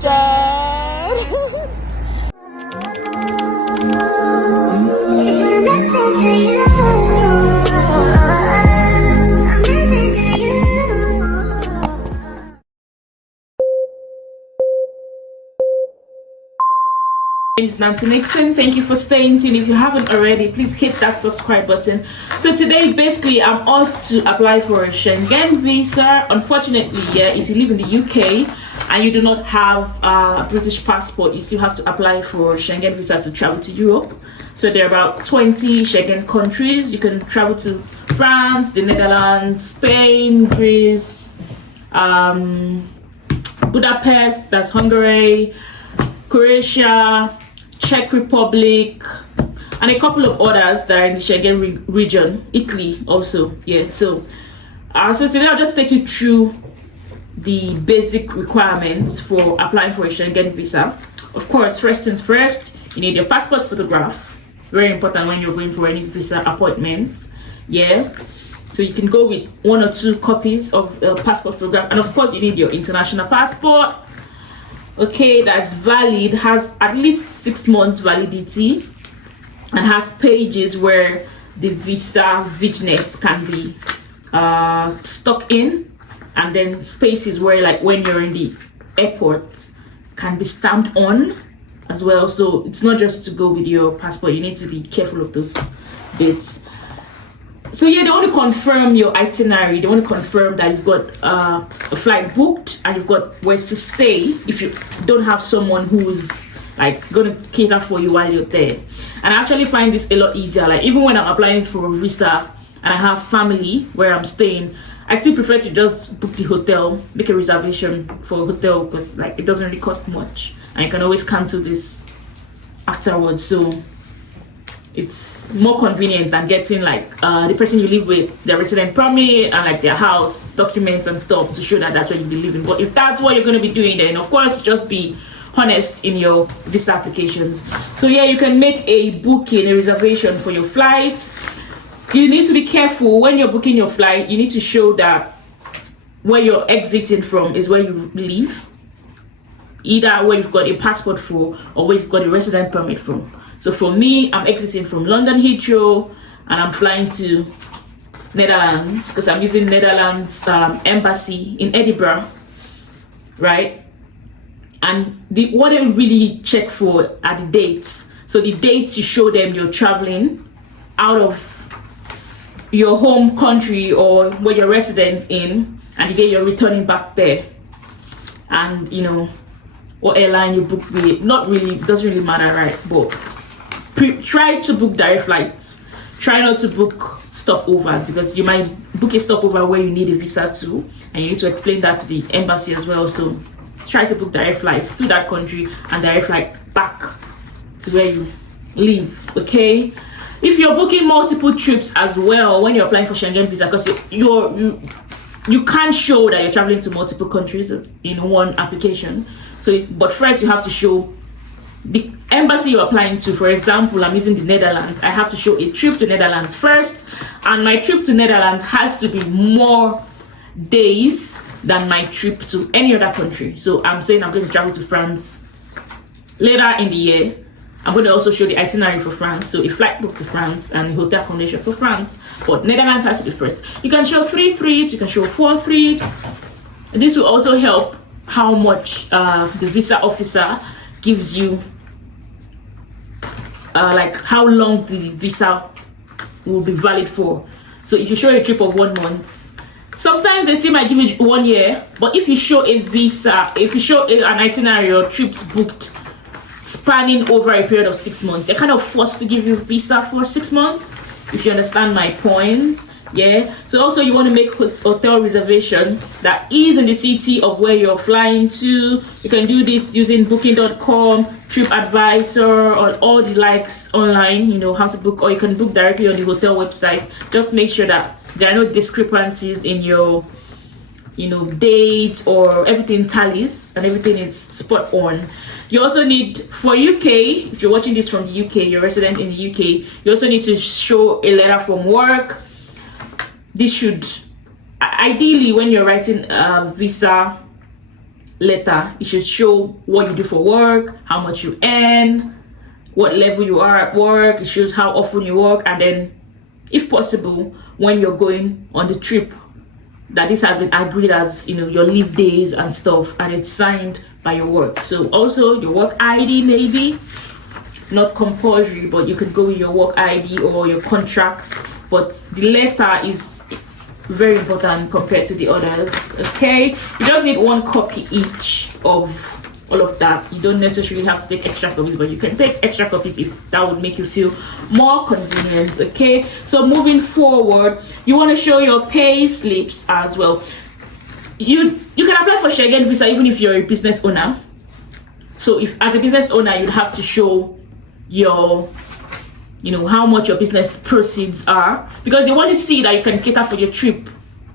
Chan. My name is Nancy Nixon. Thank you for staying tuned. If you haven't already, please hit that subscribe button. So today, basically, I'm off to apply for a Schengen visa. Unfortunately, yeah, if you live in the UK and you do not have a British passport, you still have to apply for a Schengen visa to travel to Europe. So there are about 20 Schengen countries. You can travel to France, the Netherlands, Spain, Greece, Budapest, that's Hungary, Croatia, Czech Republic, and a couple of others that are in the Schengen region, Italy also. Yeah, so today I'll just take you through the basic requirements for applying for a Schengen visa. Of course, first things first, you need your passport photograph. Very important when you're going for any visa appointment. Yeah, so you can go with 1 or 2 copies of passport photograph, and of course you need your international passport. Okay, that's valid, has at least 6 months validity, and has pages where the visa vignettes can be stuck in, and then spaces where, like, when you're in the airport, can be stamped on as well. So it's not just to go with your passport, you need to be careful of those bits. So yeah, they want to confirm your itinerary. They want to confirm that you've got a flight booked and you've got where to stay if you don't have someone who's like going to cater for you while you're there. And I actually find this a lot easier. Like, even when I'm applying for a visa and I have family where I'm staying, I still prefer to just book the hotel, make a reservation for a hotel, because like it doesn't really cost much and you can always cancel this afterwards. So it's more convenient than getting like the person you live with, their resident permit and like their house documents and stuff to show that that's where you'll be living. But if that's what you're going to be doing, then of course just be honest in your visa applications. So yeah, you can make a booking, a reservation for your flight. You need to be careful when you're booking your flight. You need to show that where you're exiting from is where you live, either where you've got a passport for or where you've got a resident permit from. So for me, I'm exiting from London Heathrow and I'm flying to Netherlands because I'm using Netherlands embassy in Edinburgh, right? And what they really check for are the dates. So the dates, you show them you're traveling out of your home country or where you're resident in, and the day you're returning back there. And you know what airline you book with. Not really, it doesn't really matter, right? But try to book direct flights. Try not to book stopovers, because you might book a stopover where you need a visa to, and you need to explain that to the embassy as well. So try to book direct flights to that country and direct flight back to where you live. Okay, if you're booking multiple trips as well when you're applying for Schengen visa, because you can't show that you're traveling to multiple countries in one application. So but first you have to show the embassy you're applying to. For example, I'm using the Netherlands. I have to show a trip to Netherlands first, and my trip to Netherlands has to be more days than my trip to any other country. So I'm saying I'm going to travel to France later in the year. I'm going to also show the itinerary for France, so a flight book to France and a hotel accommodation for France. But Netherlands has to be first. You can show 3 trips, you can show 4 trips. This will also help how much the visa officer gives you, like how long the visa will be valid for. So if you show a trip of 1 month, sometimes they still might give you 1 year. But if you show a visa, if you show an itinerary or trips booked spanning over a period of 6 months, they're kind of forced to give you visa for 6 months, if you understand my point. Yeah, so also you want to make hotel reservation that is in the city of where you're flying to. You can do this using booking.com, TripAdvisor, or all the likes online, you know how to book, or you can book directly on the hotel website. Just make sure that there are no discrepancies in your, you know, dates, or everything tallies and everything is spot on. You also need, for UK, if you're watching this from the UK, you're a resident in the UK, you also need to show a letter from work. This should, ideally when you're writing a visa letter, it should show what you do for work, how much you earn, what level you are at work. It shows how often you work, and then if possible, when you're going on the trip, that this has been agreed as, you know, your leave days and stuff, and it's signed by your work. So also your work ID, maybe not compulsory, but you can go with your work ID or your contract, but the letter is very important compared to the others. Okay, you just need 1 copy each of all of that. You don't necessarily have to take extra copies, but you can take extra copies if that would make you feel more convenient. Okay, so moving forward, you want to show your pay slips as well. You can apply for Schengen visa even if you're a business owner. So if as a business owner, you'd have to show your, you know, how much your business proceeds are, because they want to see that you can cater for your trip,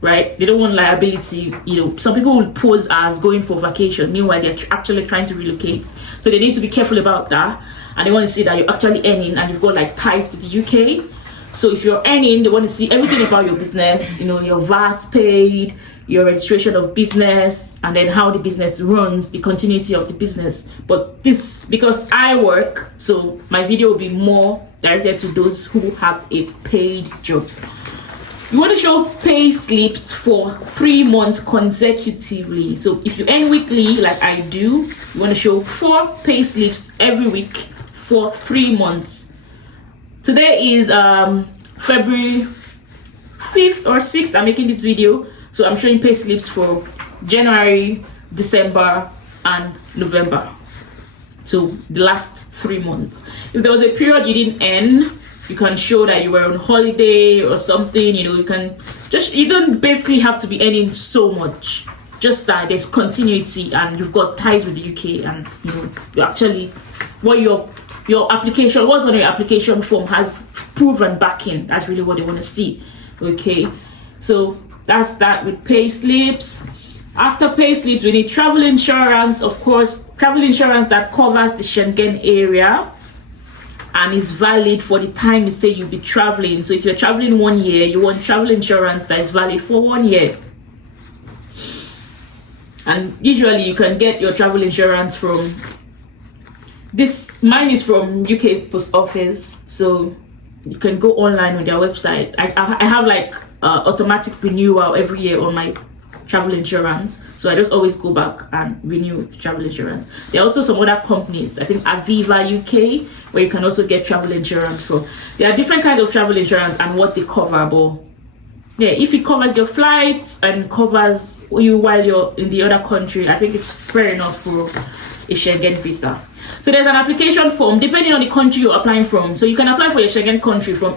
right? They don't want liability. You know, some people will pose as going for vacation, meanwhile they're actually trying to relocate. So they need to be careful about that, and they want to see that you're actually earning and you've got like ties to the UK. So if you're earning, they want to see everything about your business, you know, your VAT paid, your registration of business, and then how the business runs, the continuity of the business. But this, because I work, so my video will be more directed to those who have a paid job. You want to show pay slips for 3 months consecutively. So if you earn weekly like I do, you want to show 4 pay slips every week for 3 months. Today is February 5th or 6th. I'm making this video, so I'm showing pay slips for January, December, and November. So the last 3 months. If there was a period you didn't earn, you can show that you were on holiday or something. You know, you can just, you don't basically have to be earning so much. Just that there's continuity and you've got ties with the UK, and you know, you actually, what your application, what's on your application form has proven backing. That's really what they want to see. Okay, so that's that with pay slips. After pay slips, we need travel insurance, of course, travel insurance that covers the Schengen area and is valid for the time you say you'll be traveling. So if you're traveling 1 year, you want travel insurance that is valid for 1 year. And usually you can get your travel insurance from this. Mine is from UK's post office, so you can go online on their website. I have like automatic renewal every year on my travel insurance, so I just always go back and renew travel insurance. There are also some other companies, I think Aviva UK, where you can also get travel insurance from. There are different kinds of travel insurance and what they cover, but yeah, if it covers your flights and covers you while you're in the other country, I think it's fair enough for a Schengen visa. So there's an application form depending on the country you're applying from. So you can apply for your Schengen country from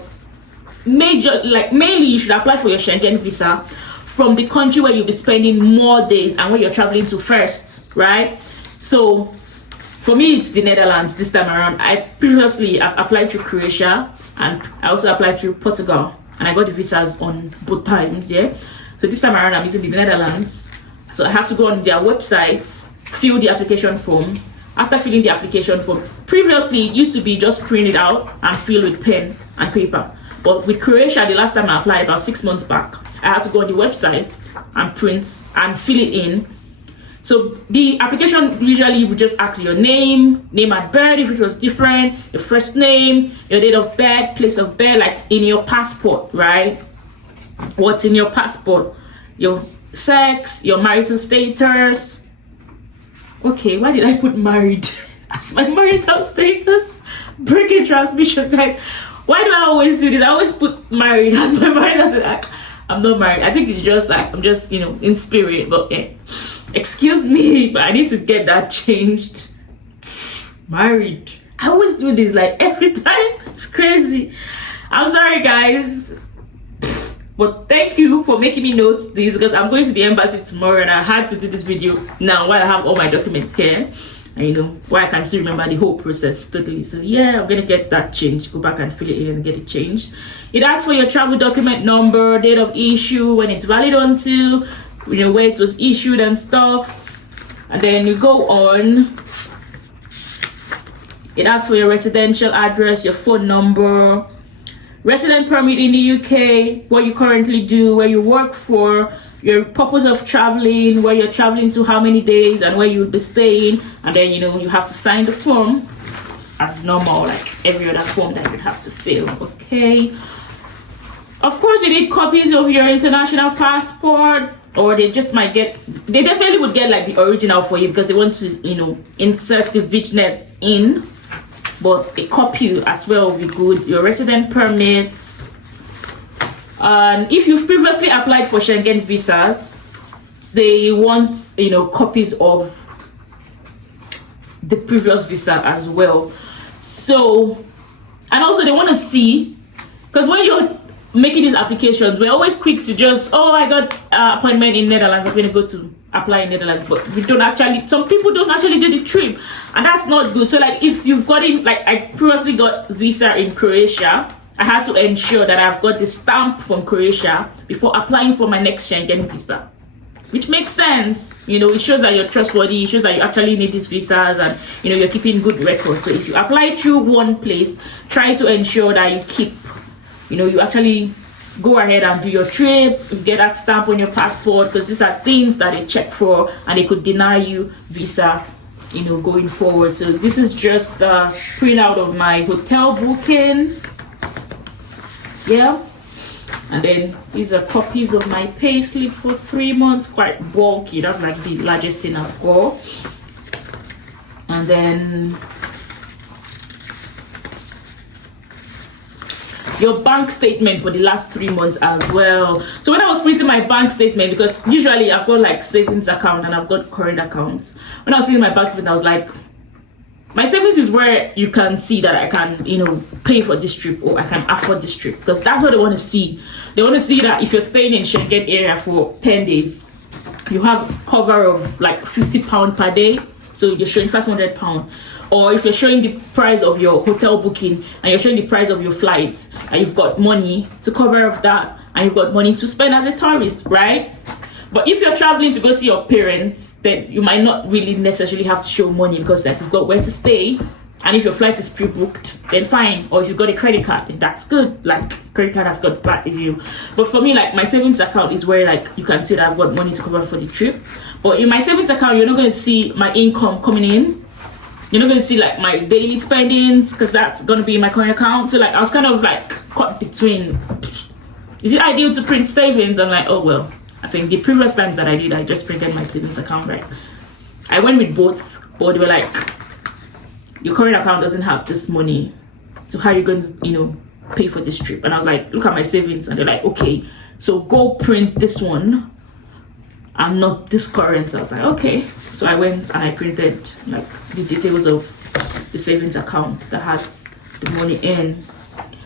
mainly you should apply for your Schengen visa from the country where you'll be spending more days and where you're traveling to first, right? So for me, it's the Netherlands this time around. I've applied to Croatia, and I also applied to Portugal, and I got the visas on both times, yeah? So this time around, I'm using the Netherlands. So I have to go on their website, fill the application form. After filling the application form, previously it used to be just print it out and fill with pen and paper. But with Croatia, the last time I applied, about 6 months back, I had to go on the website and print and fill it in. So the application usually would just ask your name at birth if it was different, your first name, your date of birth, place of birth, like in your passport, right? What's in your passport? Your sex, your marital status. Okay, why did I put married as my marital status? Breaking transmission, guys. Why do I always do this? I always put married as my marital status. I'm not married. I think it's just like, I'm just, you know, in spirit, but yeah. Excuse me, but I need to get that changed. Married. I always do this like every time. It's crazy. I'm sorry, guys. But thank you for making me note this, because I'm going to the embassy tomorrow and I had to do this video now while I have all my documents here. And you know, why I can still remember the whole process totally. So yeah, I'm gonna get that changed. Go back and fill it in and get it changed. It asks for your travel document number, date of issue, when it's valid until, you know, where it was issued and stuff. And then you go on. It asks for your residential address, your phone number, resident permit in the UK, what you currently do, where you work for, your purpose of traveling, where you're traveling to, how many days, and where you'll be staying. And then, you know, you have to sign the form as normal, like every other form that you have to fill. Okay. Of course, you need copies of your international passport, or they definitely would get like the original for you because they want to, you know, insert the VIGNet in, but a copy as well will be good. Your resident permits, and if you've previously applied for Schengen visas, they want, you know, copies of the previous visa as well. So, and also they want to see, because when you're making these applications, we're always quick to just, oh, I got appointment in Netherlands, I'm going to go to apply in Netherlands, but we don't actually, some people don't actually do the trip, and that's not good. So like if you've gotten, like I previously got visa in Croatia, I had to ensure that I've got the stamp from Croatia before applying for my next Schengen visa, which makes sense. You know, it shows that you're trustworthy, it shows that you actually need these visas, and you know, you're keeping good records. So if you apply through one place, try to ensure that you keep, you know, you actually go ahead and do your trip, get that stamp on your passport, because these are things that they check for and they could deny you visa, you know, going forward. So this is just a printout of my hotel booking. Yeah. And then these are copies of my pay slip for 3 months, quite bulky. That's like the largest thing I've got. And then your bank statement for the last 3 months as well. So when I was printing my bank statement, because usually I've got like savings account and I've got current accounts. When I was printing my bank statement, I was like, my savings is where you can see that I can, you know, pay for this trip, or I can afford this trip, because that's what they want to see. They want to see that if you're staying in Schengen area for 10 days, you have cover of like £50 per day. So you're showing £500. Or if you're showing the price of your hotel booking and you're showing the price of your flights, and you've got money to cover of that, and you've got money to spend as a tourist, right? But if you're traveling to go see your parents, then you might not really necessarily have to show money, because like you've got where to stay, and if your flight is pre-booked, then fine. Or if you've got a credit card, then that's good. Like credit card has got fat review. But for me, like my savings account is where like you can see that I've got money to cover for the trip. But in my savings account, you're not going to see my income coming in. You're not going to see like my daily spendings, because that's going to be in my current account. So like I was kind of like caught between, is it ideal to print savings? I'm like, oh well, I think the previous times that I did, I just printed my savings account, right? I went with both, but they were like, your current account doesn't have this money, so how are you going to, you know, pay for this trip? And I was like, look at my savings, and they're like, okay, so go print this one and not this current. So I was like, okay. So I went and I printed like the details of the savings account that has the money in.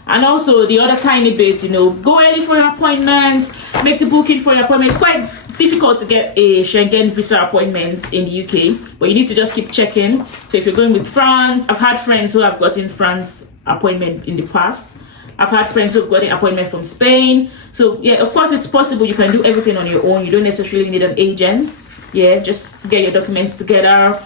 And also the other tiny bit, you know, go early for your appointment, make the booking for your appointment. It's quite difficult to get a Schengen visa appointment in the UK, but you need to just keep checking. So if you're going with France, I've had friends who have gotten France appointment in the past. I've had friends who've got an appointment from Spain. So yeah, of course it's possible. You can do everything on your own. You don't necessarily need an agent. Yeah, just get your documents together,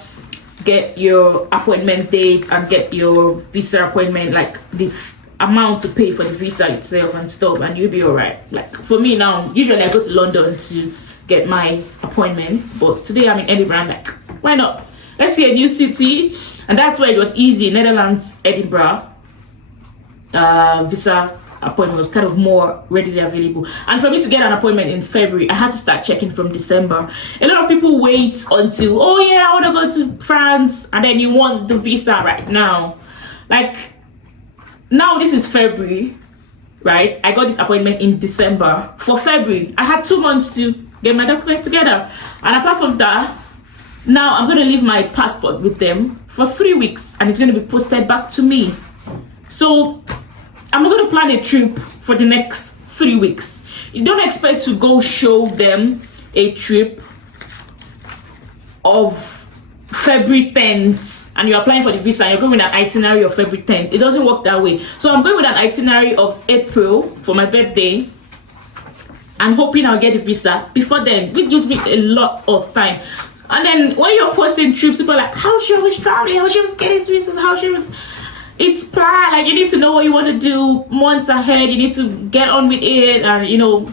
get your appointment date, and get your visa appointment, like the amount to pay for the visa itself and stuff, and you'll be all right. Like for me now, usually I go to London to get my appointment, but today I'm in Edinburgh. I'm like, why not? Let's see a new city. And that's why it was easy. Netherlands, Edinburgh, visa appointment was kind of more readily available. And for me to get an appointment in February, I had to start checking from December. A lot of people wait until, oh yeah, I want to go to France, and then you want the visa right now. Like now this is February, right? I got this appointment in December. For February, I had 2 months to get my documents together. And apart from that, now I'm going to leave my passport with them for 3 weeks, and it's going to be posted back to me. So I'm not going to plan a trip for the next 3 weeks. You don't expect to go show them a trip of February 10th and you're applying for the visa and you're going with an itinerary of February 10th. It doesn't work that way. So I'm going with an itinerary of April for my birthday and hoping I'll get the visa before then, which gives me a lot of time. And then when you're posting trips, people are like, how she was traveling, how she was getting visas, how she was... It's planned. Like, you need to know what you want to do months ahead. You need to get on with it, and you know,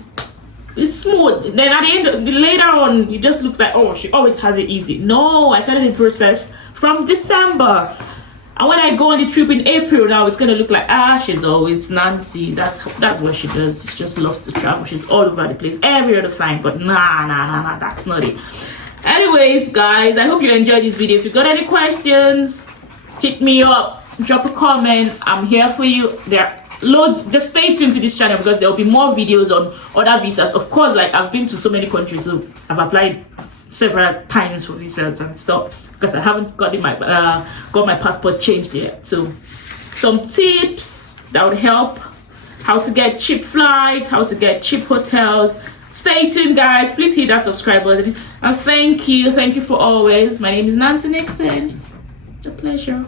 It's smooth. Then at the end, later on, it just looks like, oh, she always has it easy. No, I started the process from December. And when I go on the trip in April, now it's gonna look like, she's always Nancy. That's what she does. She just loves to travel. She's all over the place every other time. But nah, that's not it. Anyways, guys, I hope you enjoyed this video. If you got any questions, hit me up, drop a comment. I'm here for you. There are loads. Just stay tuned to this channel because there will be more videos on other visas. Of course, like I've been to so many countries, so I've applied several times for visas and stuff because I haven't got my passport changed yet. So some tips that would help, how to get cheap flights, how to get cheap hotels. Stay tuned, guys. Please hit that subscribe button, and thank you for always. My name is Nancy Nixon. It's a pleasure.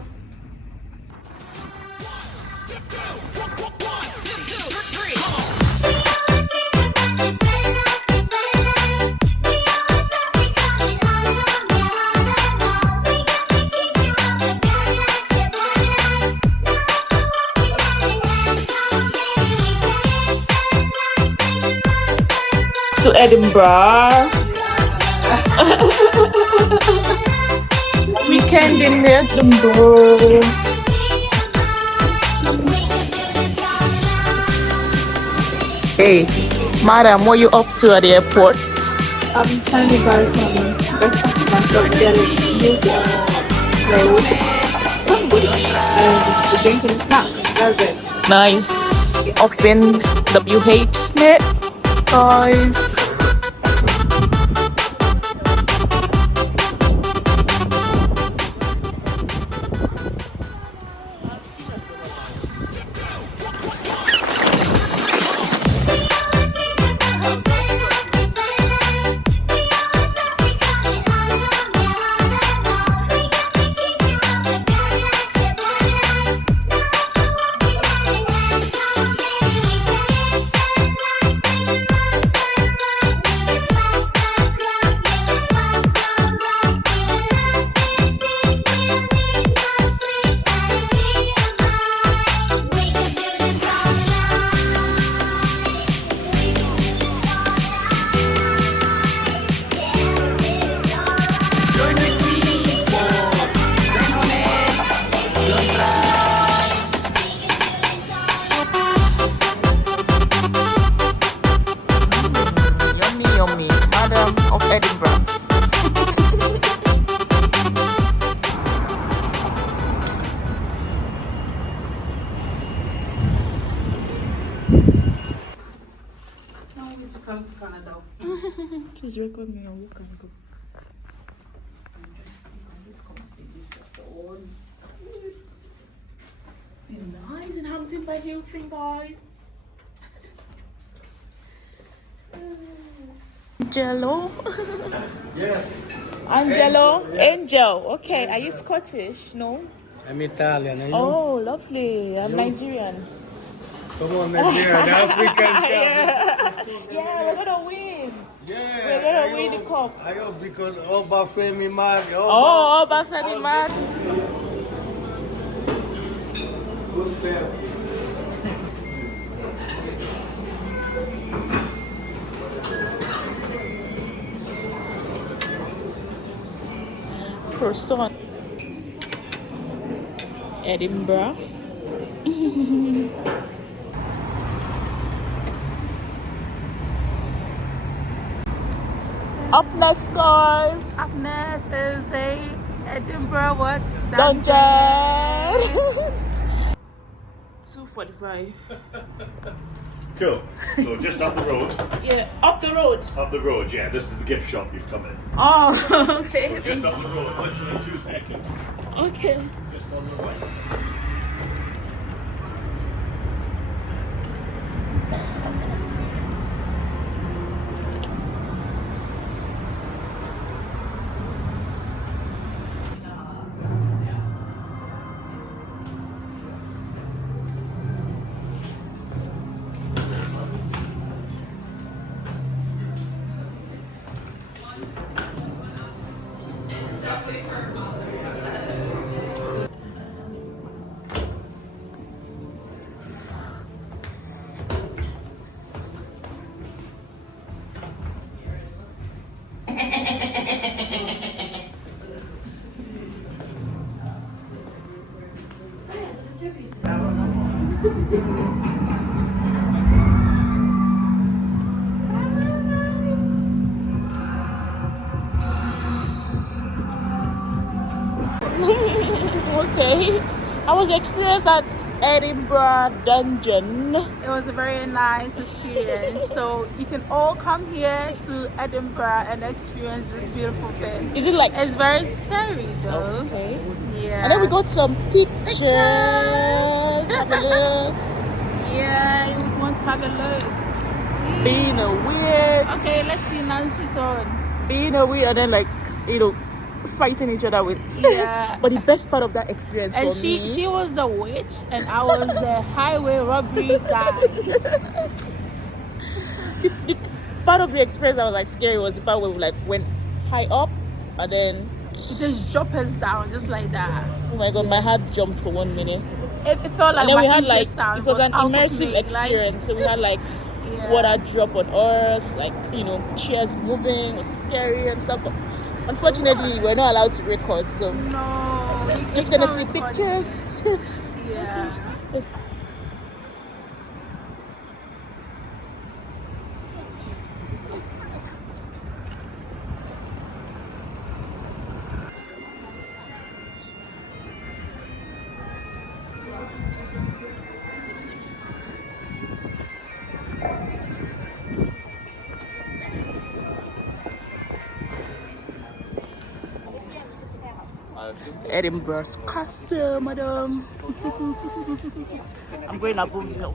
To Edinburgh. Weekend in Edinburgh. Hey, madam, what are you up to at the airport? I'm trying to buy some breakfast for myself. Then use slow sandwich and the drinking snack. That's it. Nice. Often WH Smith. Guys. Of Edinburgh. Now we need to come to Canada. Please record me on can go. Be nice in Hampton by Hilton, guys. Angelo. Yes. Angelo. Angel. Okay. Are you Scottish? No. I'm Italian. Are you? Oh, lovely. I'm Nigerian. Come on, Nigeria. The Africans come. Yeah, we're gonna win. Yeah. We're gonna win the cup. I hope because Oba Femi Mag. Oh, Oba Femi Mag. Good selfie. Croissant. Edinburgh. Up next, guys. Up next is the Edinburgh what? Dungeon. 2:45. Cool. So just up the road. Yeah, up the road. Up the road, yeah. This is the gift shop you've come in. Oh, okay. So just up the road, literally 2 seconds. Okay. Just on the right. Okay. How was your experience at Edinburgh Dungeon? It was a very nice experience. So you can all come here to Edinburgh and experience this beautiful thing. Is it like It's very scary though. okay? Yeah. And then we got some pictures. Have a look. Yeah, you would want to have a look. Being a weird, Okay, let's see Nancy's on. and then like fighting each other with. Yeah. But the best part of that experience And for me, she was the witch and I was the highway robbery guy. the part of the experience that was like scary was the part where we like went high up and then It just dropped us down just like that. oh my god, my heart jumped for 1 minute. It felt like And then we my had like intestine it was an out of immersive me, experience. So we had like Yeah. water drop on us, like chairs moving, it was scary and stuff. But unfortunately, we're not allowed to record, so No, you just can't gonna see record it. pictures. Yeah. Edinburgh's castle, madam. I'm going above now.